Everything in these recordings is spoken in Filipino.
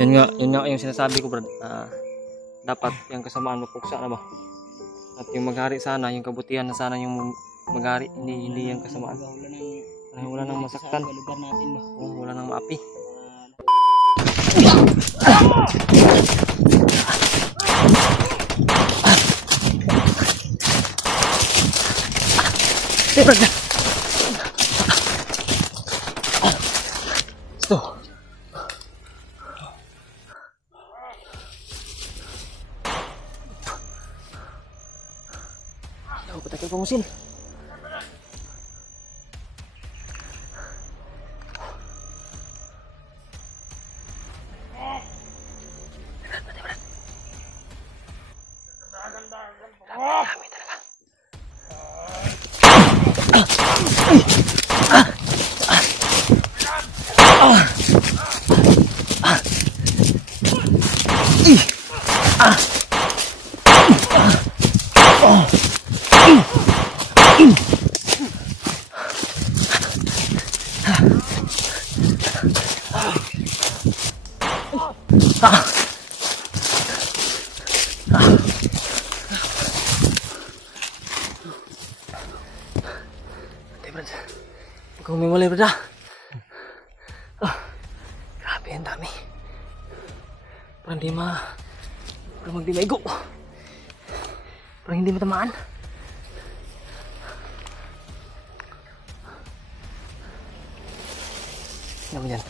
Yun nga yung sinasabi ko, Brad. Dapat yung kasamaan mapuksa na ba? At yung maghari sana, yung kabutihan na sana yung maghari, hindi yung kasamaan. Wala nang masaktan. Lugar natin ba? Wala nang maapi. Ito. Ako patay kay pamusin. Dami talaga. Huwag kang umimulay, Brad. Grabe, ang dami. Parang di maigo. Parang hindi matamaan. Ano mo yan?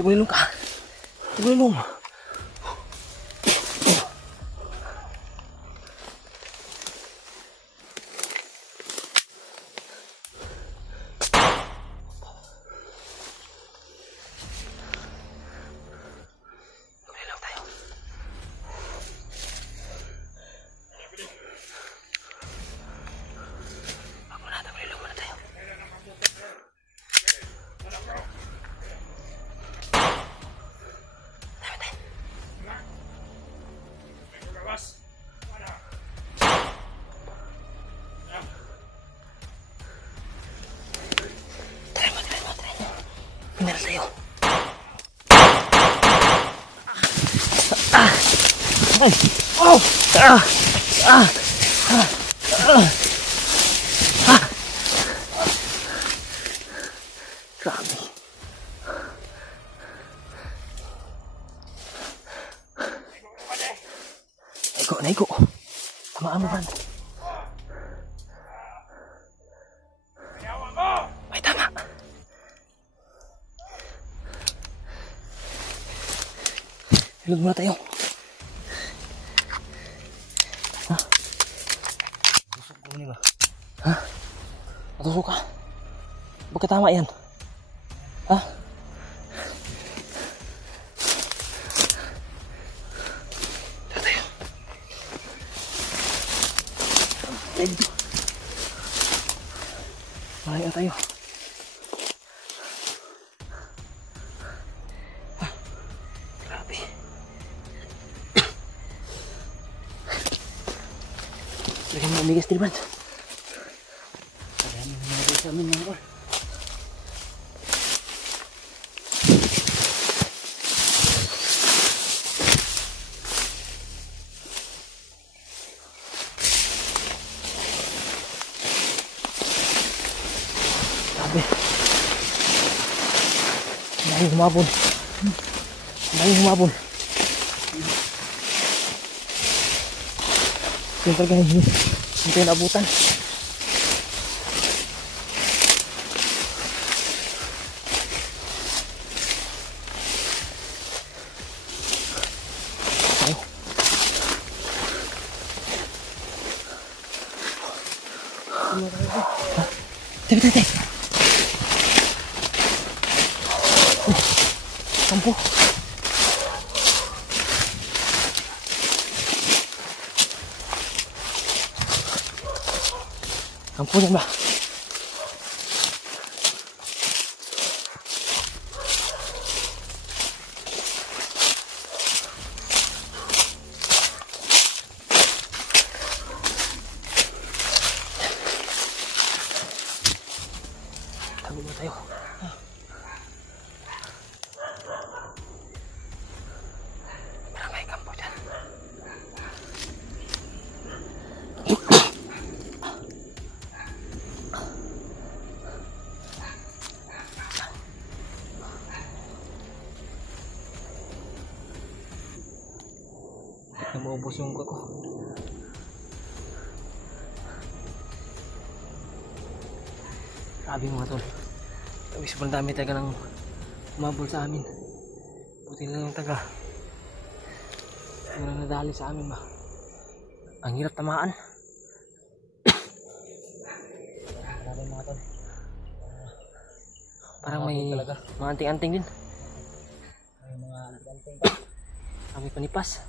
Tumulong ka. Tumulong. Pinara sa'yo. Grabe. Naigo. Tamaan mo, Brad. Ay, tama. Hilod muna tayo. Ha? Tusok ko nila. Ha? Natusok ka? Bakit tama yan? Ha? Tara tayo. Malayo na tayo. Lagyan mo umigas, Dilbert. Lagyan mo umigas sa amin, mga bor. Sabi. Dahil humabol. Dahil humabol. Yung talaga hindi tayo naabutan. Tayo. Tayo. Kampo. Kampo yan ba? Tago ba tayo? Maraming kampo dyan. Nabuubos yung ko. Grabe mga tol. Sobrang dami taga nang umabol sa amin. Buti lang yung taga. Walang nadali sa amin ba. Ang hirap tamaan. Grabe mga tol. Parang may mga anting-anting din. May mga anting-anting pa. Kami panipas.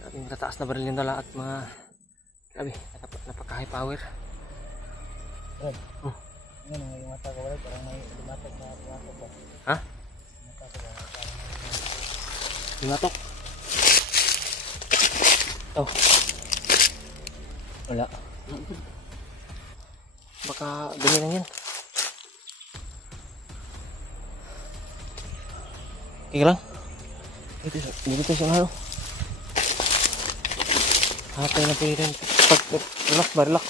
Grabe yung matataas na baril yung dala at mga grabe, napaka high power. Brad, ano nga yung mata ko wala, parang may lumatok na pumasok ba? Ha? Mata ko ba? Lumatok? Oh. Wala. Baka ganyan lang yan. Okay lang? Dito sa ano? Hatay na po rin. Pag relax ba? Relax.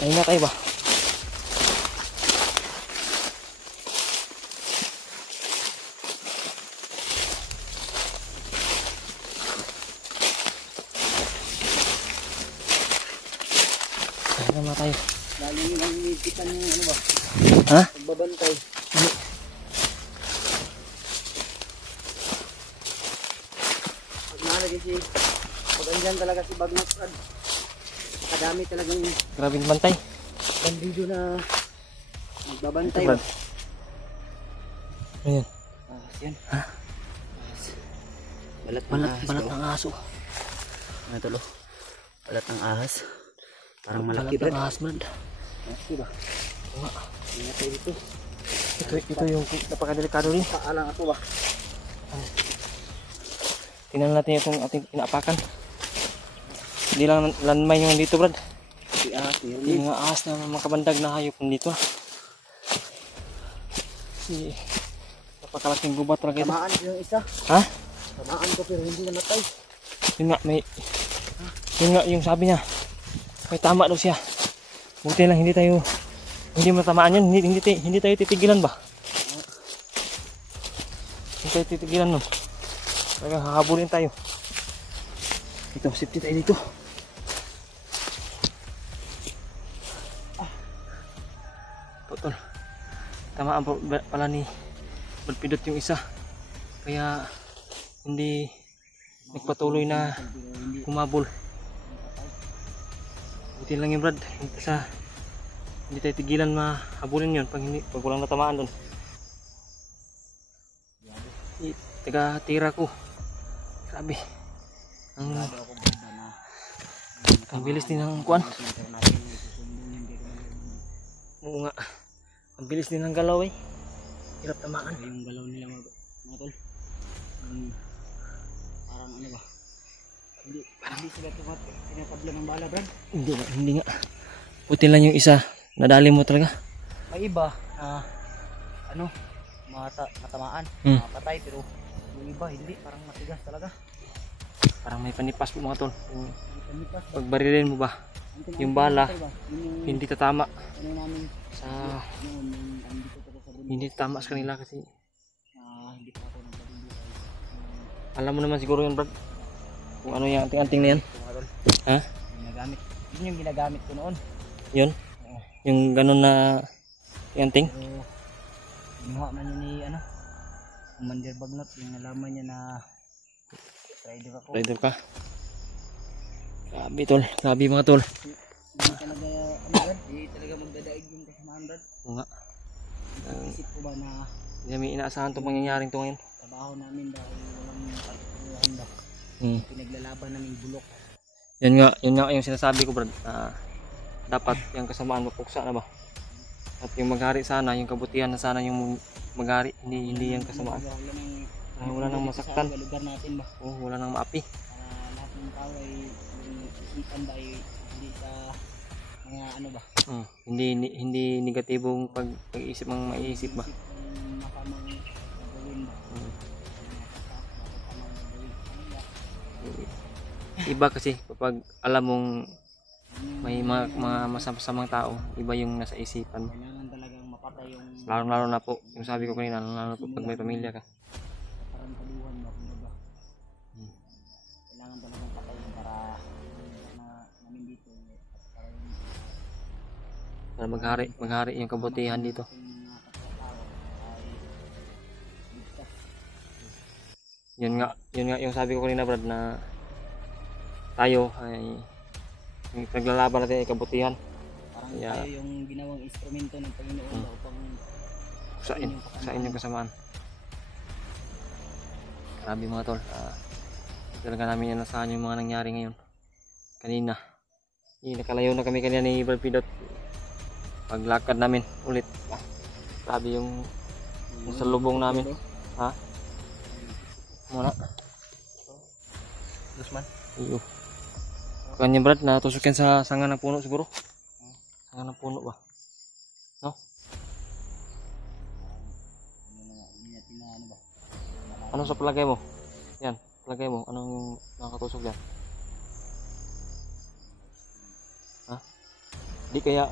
Ayun na kayo ba? Ayun na tayo. Lalo nyo lang hinigitan yung ano ba? Ha? Pagbabantay. Pag nalagay si pag andyan talaga si Bagnos Brad. Kadami talagang grabing bantay. Bandido na magbabantay. Ito, ayan. Yan. Ha? Balat ng aso. Ano ito lo? Balat ng ahas. Parang malaki Brad. Balat ng ahas Brad. Malaki ba? Oo nga. Ingat tayo dito. Ito yung napakadelikado rin. Paalang ako ba? Tingnan natin itong ating inaapakan. Hindi lang landmine yung dito Brad. Yung mga ahas na mga kabandag na hayop dito. Kasi napakalaking gubat talaga ito. Tamaan yung isa. Ha? Tamaan ko pero hindi namatay. Yun nga, yun nga yung sabi niya. May tama daw siya. Buti lang hindi matamaan yan. Hindi tayo titigilan ba? Hindi tayo titigilan nun. Talaga hahabulin tayo. Ito, safety tayo dito. Totoo. Tamaan pala ni Balpidot yung isa. Kaya hindi nagpatuloy na kumabol. Buti lang yung Brad. Hindi tayo tigilan mahabulin yun pag walang natamaan doon. Taga tira ko. Grabe. Ang bilis din ng kuwan. Oo nga. Ang bilis din ng galaw eh. Hirap tamaan. Yung galaw nila mga tol. Parang ano ba? Hindi sila tinatabla ng bala Brad? Hindi nga. Puti lang yung isa. Nadali mo talaga. May iba ano matamaan. Mapatay pero yung iba hindi. Parang matigas talaga. Parang may panipas po mga tol. Yung Panipas. pag barilin mo ba, yung bala hindi tatama Ano namin sa noon yung andito ko sa bundok. hindi tatama sa kanila kasi Hindi pa ako nagpapalibot. alam mo naman siguro yun Brad. Kung ano yung anting-anting na yan. Ha? Ginagamit. Yun yung ginagamit ko noon. Yun? Yung ganun na anting? Pero kinuha man yun ni Commander Bagnot, yung nalaman niya na rider ako. Rider ka? Grabe tol. Grabe mga tol. Hindi talaga Brad, hindi talaga magdadaig yung kasamaan Brad. Oo nga. Isip ko ba na Hindi may inaasahan itong mangyayaring ito ngayon. trabaho namin dahil walang katutuhan ba. Pinaglalaban namin bulok. Yun nga yung sinasabi ko Brad. Dapat yung kasamaan mapuksa na ba? At yung maghari sana, yung kabutihan na sana yung maghari, hindi yung kasamaan. Wala nang masaktan. Sa lugar natin ba. Wala nang maapi. Para lahat ng tao ay yung isipan ba ay hindi sa mga ano ba. Hindi negatibong pag-iisip ang maiisip ba. Yung makamang gagawin ba. Makamang gagawin. Iba kasi kapag alam mong may mga masamang tao, iba yung nasa isipan mo. Kailangan talagang mapatay yung Lalo na po, yung sabi ko kanina, lalo na po pag may pamilya ka. karantaluhan ba. Kumbaga. Kailangan talagang patayin para namin dito. Para maghari yung kabutihan dito. Yung mga kapwa-tao ay ligtas. Yun nga yung sabi ko kanina Brad na tayo ay yung naglalaban natin ay kabutihan. Parang Kaya, tayo yung ginawang instrumento ng Panginoon daw upang sa inyong kasamaan. Grabe mga tol. Talaga namin inasahan yung mga nangyari ngayon. Kanina. Nakalayo na kami kanina ni Brad Pidot. Paglakad namin ulit. Grabe yung salubong namin. Ha? Muna. Guzman. Iyo. Kanya Brad, natusukin sa sanga ng puno siguro. Sanga ng puno ba? No? Ano sa palagay mo? Yan, palagay mo. Anong nakakatusok yan? Ha? Di kaya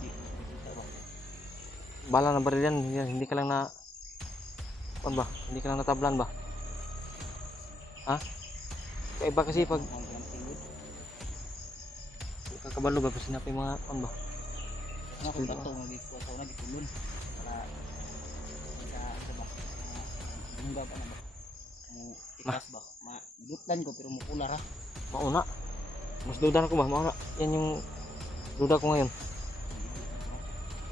bala na baril yan, hindi ka lang na ano ba? Hindi ka lang natablan ba? Ha? Kaiba kasi pag kakabalo ba kasi na mga ano ba? Ako ba ito magikuha sa nagitulon para sa ba? Mungga ba na ba? Mo tikas ba? Dutlan ko pero mukula ra. Mauna. Mas duda ko ba? Mauna. Yan yung duda ko ngayon.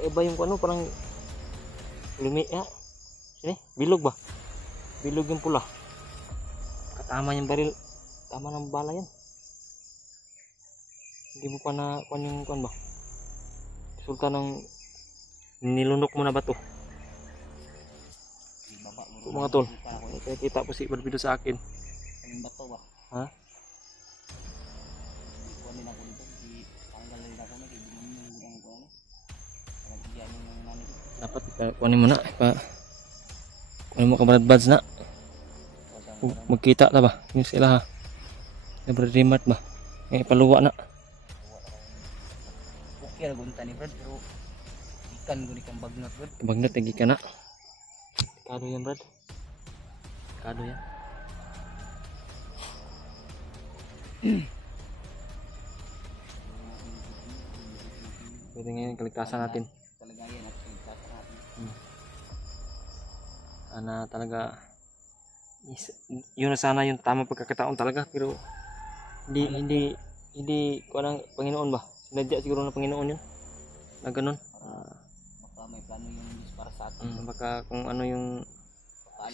Iba yung ano parang lumi ya. Sini, bilog ba? Bilog yung pula. Katama yung baril. Tama ng bala yan. Hindi mo pa na yung kuan ba? Resulta ng nilunok mo na ba to? Ito mga tol. Kita po si Barbido sa akin. Kaming bato ba? Ha? Kuha din ako dito. Tanggal din ako na. Kaya yung gudang ko ano. Nagigyan yung nani ko. Dapat kunin mo na. Kunin mo ka Brad Buds na. Magkita ta ba? Yung sila ha. Brad Remat ba? May paluwa na. Okay ra gunta ni Brad pero ikan guni kang bagnat Brad. Bagnat lagi ka na. Kado yan Brad. Kado yan. Pwede ngayon kaligtasan natin. Kalagayan at kaligtasan natin. Sana talaga yun na sana yung tamang pagkakataon talaga pero hindi ko ng Panginoon ba? Sinadya siguro ng Panginoon yun. Na ganun. Baka may plano yung Diyos para sa atin. Baka kung ano yung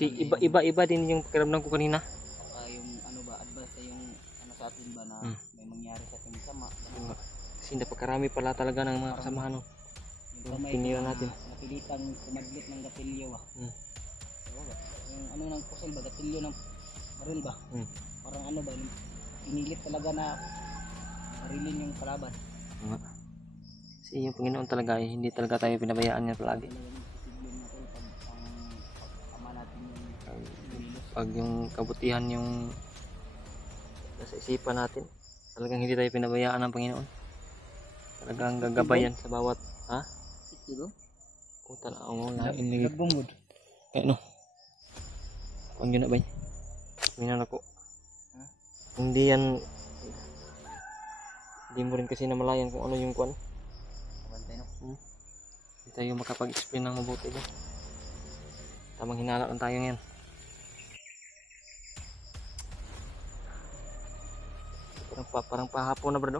iba din yung pakiramdam ko kanina. Baka yung ano ba advice yung ano sa atin ba na may mangyari sa ating sama. Kasi napakarami pala talaga ng mga kasamahan. Yung tinira natin. Napilitang kumaglit ng gatilyo ba. Yung ano ng kusel ba gatilyo ng baril ba. Parang ano ba pinilit talaga na barilin yung kalaban. Kasi yung Panginoon talaga hindi talaga tayo pinabayaan niya palagi. Pag yung kabutihan yung Nasa isipan natin. Talagang hindi tayo pinabayaan ng Panginoon. Talagang gagabayan sa bawat, ha? Diba? O talaga, lain lagi. Nagbungod. Kaya no? Kung yun na ba? Minan ako. Hindi yan, hindi mo rin kasi namalayan kung ano yung kuwan. Abantay no. Hindi tayo makapag-explain ng mabuti dyan. Tamang hinala lang tayo ngayon. Parang pahapon na bro.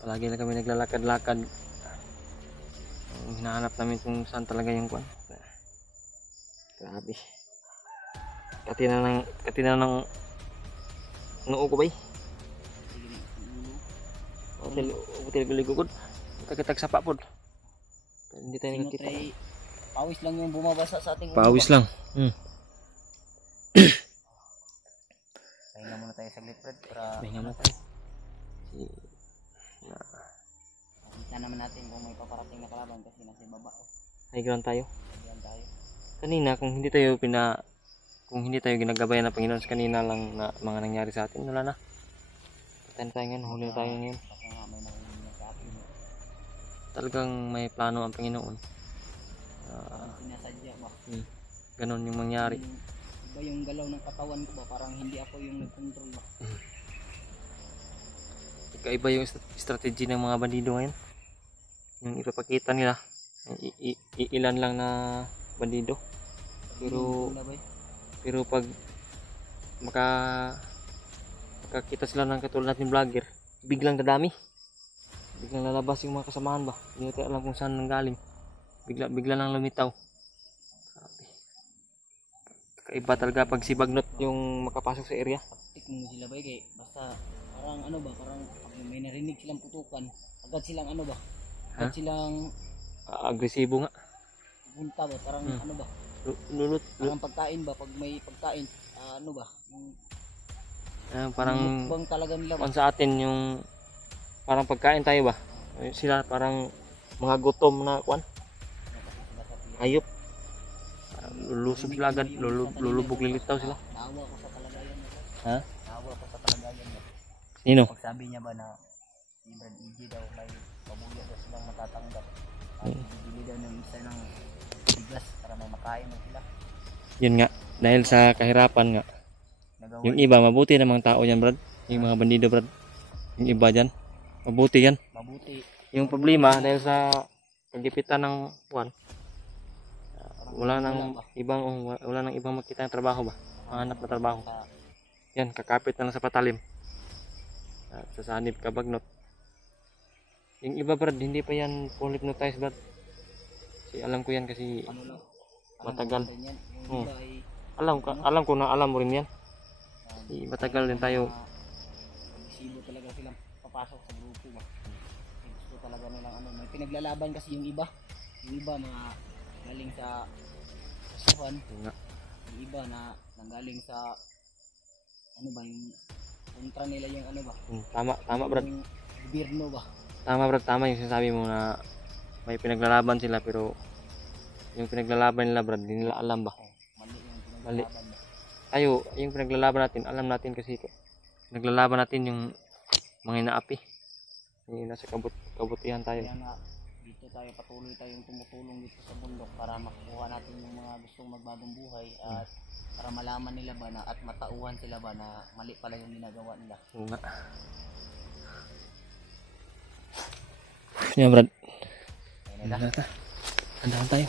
Palagi na kami naglalakad-lakad. Hinahanap namin kung saan talaga yung kuwan. Grabe. Katina ng noo ko ba eh? Hotel guligugod. Kagitag sa papod. Hindi tayo nakikita. Pawis lang yung bumabasa sa ating Pawis lang. Pahinga muna tayo saglit, Fred, para pahinga muna tayo. Kita naman natin kung may paparating na kalaban kasi nasa baba. High ground tayo. High ground tayo. Kanina kung hindi tayo ginagabayan ng Panginoon, kanina lang na mga nangyari sa atin, wala na. Patay na tayo ngayon, huli na tayo ngayon. Kasi nga may nahuli na sa atin. Talagang may plano ang Panginoon. Sinasadya ba? Ganon yung mangyari. Iba yung galaw ng katawan ko ba? Parang hindi ako yung nag-control ba? Ikaiba yung strategy ng mga bandido ngayon. Yung ipapakita nila, ilan lang na bandido. Pero pag makakita sila ng katulad natin vlogger, biglang dadami. Biglang lalabas yung mga kasamahan ba? Hindi natin alam kung saan nanggaling. Bigla lang lumitaw. Kakaiba talaga pag si Bagnot yung makapasok sa area. Taktik mo sila ba kay basta parang ano ba, parang pag may narinig silang putukan, agad silang ano ba? Agad silang agresibo nga. Punta ba, parang ano ba? Lulot. Parang pagkain ba, pag may pagkain, ano ba? Parang mukbang talaga nila ba? Sa atin yung parang pagkain tayo ba? Sila parang mga gutom na kwan. Hayop. Lulusob sila agad, lulubog lilitaw sila. Naawa ko sa kalagayan nila. Ha? Naawa ko sa kalagayan nila. Sino? Pag sabi niya ba na si Brad EG daw may pabuya daw silang matatanggap. Bibili daw ng isa ng bigas para may makain na sila. Yun nga, dahil sa kahirapan nga. Yung iba, mabuti namang tao yan, Brad. Yung mga bandido, Brad. Yung iba dyan, mabuti yan. Mabuti. Yung problema, dahil sa pagipitan ng kwan, wala nang ibang makita ng trabaho ba? Mahanap na trabaho. Yan, kakapit na lang sa patalim. At sa sanib ka Bagnot. Yung iba, Brad, hindi pa yan full hypnotized, Brad. Kasi alam ko yan kasi matagal. Alam ko na alam mo rin yan. Kasi matagal din tayo. Agresibo talaga silang papasok sa grupo ba. Gusto talaga nilang ano, may pinaglalaban kasi yung iba. Yung iba mga galing sa kasuhan. Yung iba na nanggaling sa ano ba yung kontra nila yung ano ba. Tama Brad. Yung gobyerno ba. Tama Brad, tama yung sinasabi mo na may pinaglalaban sila pero yung pinaglalaban nila Brad, hindi nila alam ba? Mali yung pinaglalaban. Tayo, yung pinaglalaban natin, alam natin kasi pinaglalaban natin yung mga inaapi. Yung nasa kabutihan tayo. Kaya nga, dito tayo patuloy tayong tumutulong dito sa bundok para makuha natin yung mga gustong magbagong buhay at para malaman nila ba na at matauhan sila ba na mali pala yung ginagawa nila. Oo nga. Yan Brad. Ayun na. Tandaan tayo.